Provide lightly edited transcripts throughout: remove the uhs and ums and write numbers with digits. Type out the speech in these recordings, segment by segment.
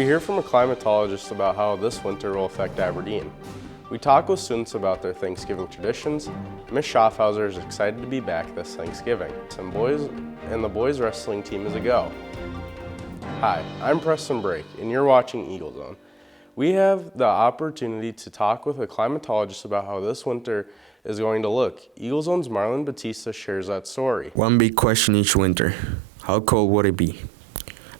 We hear from a climatologist about how this winter will affect Aberdeen. We talk with students about their Thanksgiving traditions. Ms. Schaffhauser is excited to be back this Thanksgiving, and the boys wrestling team is a go. Hi, I'm Preston Brake, and you're watching Eagle Zone. We have the opportunity to talk with a climatologist about how this winter is going to look. Eagle Zone's Marlon Batista shares that story. One big question each winter: how cold would it be?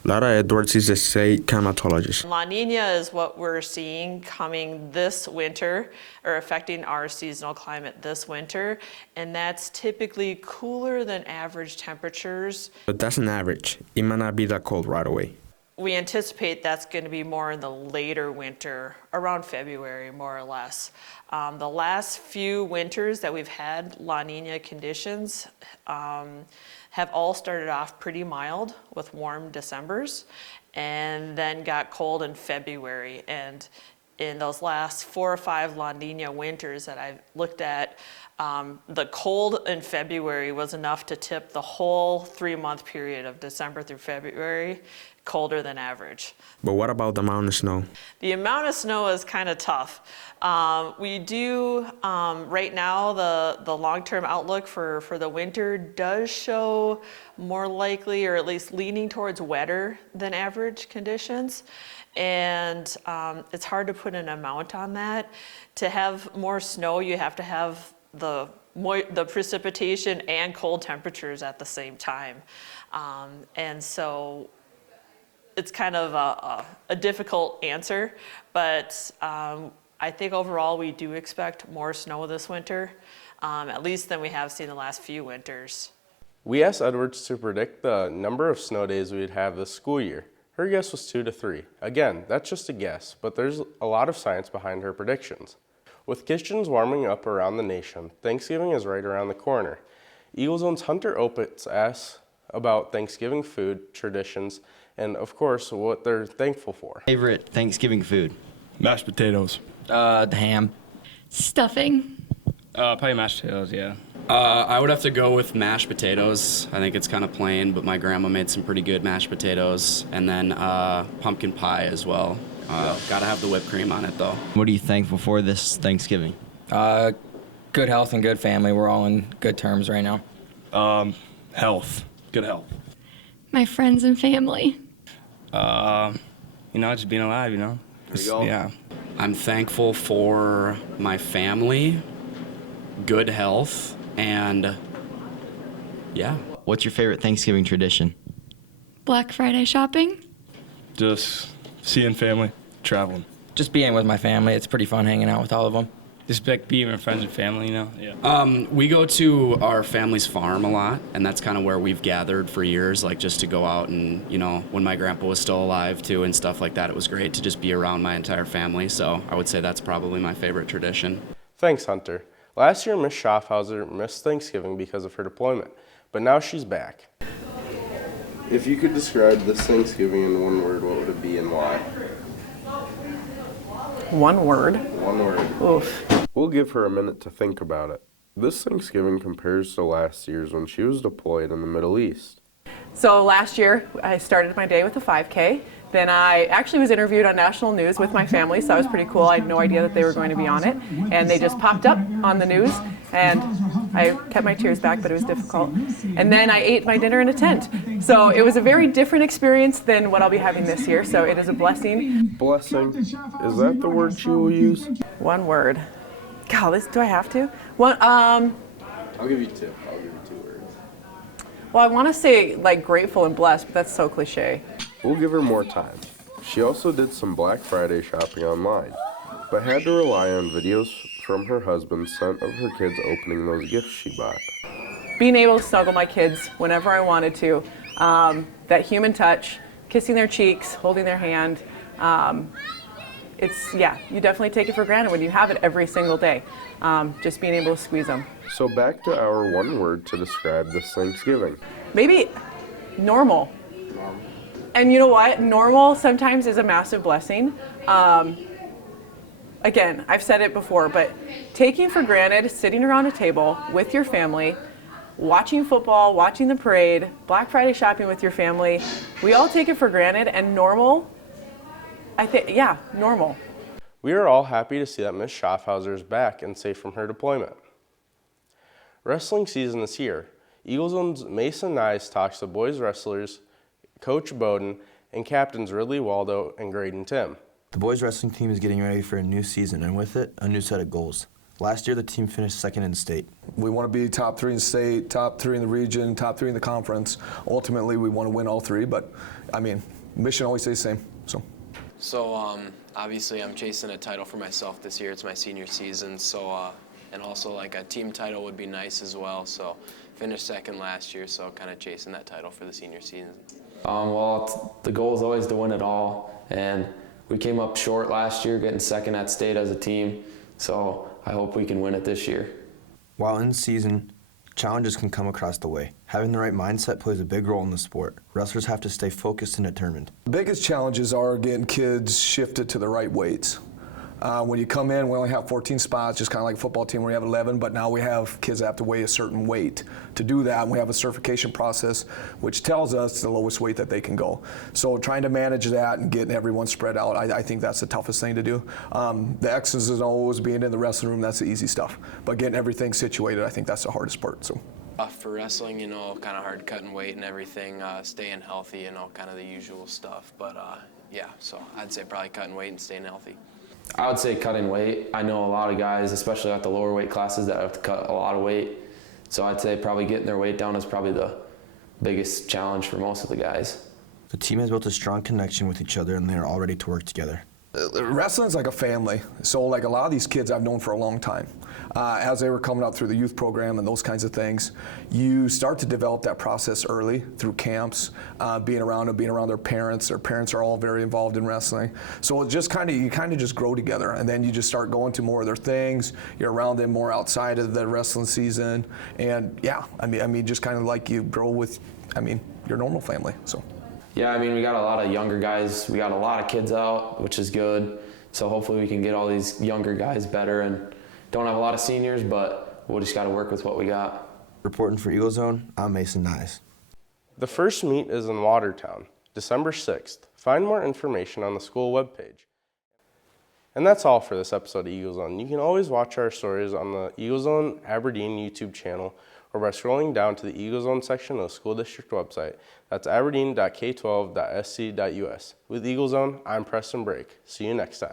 Lara Edwards is a state climatologist. La Nina is what we're seeing coming this winter, or affecting our seasonal climate this winter, and that's typically cooler than average temperatures. But that's an average. It might not be that cold right away. We anticipate that's going to be more in the later winter, around February more or less. The last few winters that we've had La Nina conditions have all started off pretty mild with warm Decembers, and then got cold in February. And in those last 4 or 5 La Nina winters that I've looked at, the cold in February was enough to tip the whole 3-month period of December through February colder than average. But what about the amount of snow? The amount of snow is kind of tough. We do, right now, the long-term outlook for the winter does show more likely, or at least leaning towards wetter than average conditions. And it's hard to put an amount on that. To have more snow, you have to have the precipitation and cold temperatures at the same time. And so it's kind of a difficult answer, but I think overall we do expect more snow this winter, at least than we have seen the last few winters. We asked Edwards to predict the number of snow days we'd have this school year. Her guess was 2 to 3. Again, that's just a guess, but there's a lot of science behind her predictions. With kitchens warming up around the nation, Thanksgiving is right around the corner. Eagle Zone's Hunter Opitz asks about Thanksgiving food traditions and, of course, what they're thankful for. Favorite Thanksgiving food? Mashed potatoes. Ham. Stuffing. Probably mashed potatoes, yeah. I would have to go with mashed potatoes. I think it's kind of plain, but my grandma made some pretty good mashed potatoes. And then pumpkin pie as well. Gotta have the whipped cream on it, though. What are you thankful for this Thanksgiving? Good health and good family. We're all in good terms right now. Health. Good health. My friends and family. Just being alive, There you go. Yeah. I'm thankful for my family, good health, and yeah. What's your favorite Thanksgiving tradition? Black Friday shopping. Just seeing family, traveling. Just being with my family. It's pretty fun hanging out with all of them. Just like being with friends and family, Yeah. We go to our family's farm a lot, and that's kind of where we've gathered for years, like just to go out and, when my grandpa was still alive too and stuff like that, it was great to just be around my entire family. So I would say that's probably my favorite tradition. Thanks, Hunter. Last year, Ms. Schaffhauser missed Thanksgiving because of her deployment, but now she's back. If you could describe this Thanksgiving in one word, what would it be and why? One word? One word. Oof. We'll give her a minute to think about it. This Thanksgiving compares to last year's when she was deployed in the Middle East. So last year, I started my day with a 5K. Then I actually was interviewed on national news with my family, so that was pretty cool. I had no idea that they were going to be on it. And they just popped up on the news, and I kept my tears back, but it was difficult. And then I ate my dinner in a tent. So it was a very different experience than what I'll be having this year, so it is a blessing. Blessing? Is that the word she will use? One word. God, do I have to? I'll give you 2. I'll give you 2 words. Well, I want to say like grateful and blessed, but that's so cliche. We'll give her more time. She also did some Black Friday shopping online, but had to rely on videos from her husband sent of her kids opening those gifts she bought. Being able to snuggle my kids whenever I wanted to, that human touch, kissing their cheeks, holding their hand, you definitely take it for granted when you have it every single day, just being able to squeeze them. So back to our one word to describe this Thanksgiving. Maybe normal. And you know what? Normal sometimes is a massive blessing. Again, I've said it before, but taking for granted sitting around a table with your family, watching football, watching the parade, Black Friday shopping with your family, we all take it for granted, and normal I think, yeah, normal. We are all happy to see that Ms. Schaffhauser is back and safe from her deployment. Wrestling season is here. Eagle Zone's Mason Nyes talks to boys wrestlers, Coach Bowden, and captains Ridley Waldo and Graydon Tim. The boys wrestling team is getting ready for a new season, and with it, a new set of goals. Last year, the team finished second in state. We want to be top 3 in state, top 3 in the region, top 3 in the conference. Ultimately, we want to win all 3, but I mean, mission always stays the same. So obviously I'm chasing a title for myself this year. It's my senior season, so and also like a team title would be nice as well. So finished second last year, so kind of chasing that title for the senior season. Well, the goal is always to win it all, and we came up short last year getting second at state as a team, so I hope we can win it this year. While in season, challenges can come across the way. Having the right mindset plays a big role in the sport. Wrestlers have to stay focused and determined. The biggest challenges are getting kids shifted to the right weights. When you come in, we only have 14 spots, just kind of like a football team where we have 11, but now we have kids that have to weigh a certain weight. To do that, we have a certification process which tells us the lowest weight that they can go. So trying to manage that and getting everyone spread out, I think that's the toughest thing to do. The X's and O's, being in the wrestling room, that's the easy stuff. But getting everything situated, I think that's the hardest part. So. For wrestling, kind of hard cutting weight and everything, staying healthy, kind of the usual stuff. But yeah, so I'd say probably cutting weight and staying healthy. I would say cutting weight. I know a lot of guys, especially at the lower weight classes, that have to cut a lot of weight. So I'd say probably getting their weight down is probably the biggest challenge for most of the guys. The team has built a strong connection with each other, and they are all ready to work together. Wrestling's like a family. So like a lot of these kids I've known for a long time. As they were coming up through the youth program and those kinds of things, you start to develop that process early through camps, being around them, being around their parents. Their parents are all very involved in wrestling. So it just you kind of just grow together, and then you just start going to more of their things. You're around them more outside of the wrestling season, and yeah, I mean, just kind of like you grow with, your normal family. So. Yeah, we got a lot of younger guys. We got a lot of kids out, which is good. So hopefully we can get all these younger guys better, and don't have a lot of seniors, but we'll just got to work with what we got. Reporting for Eagle Zone, I'm Mason Nyes. The first meet is in Watertown, December 6th. Find more information on the school webpage. And that's all for this episode of Eagle Zone. You can always watch our stories on the Eagle Zone Aberdeen YouTube channel or by scrolling down to the Eagle Zone section of the school district website. That's aberdeen.k12.sc.us. With Eagle Zone, I'm Preston Brake. See you next time.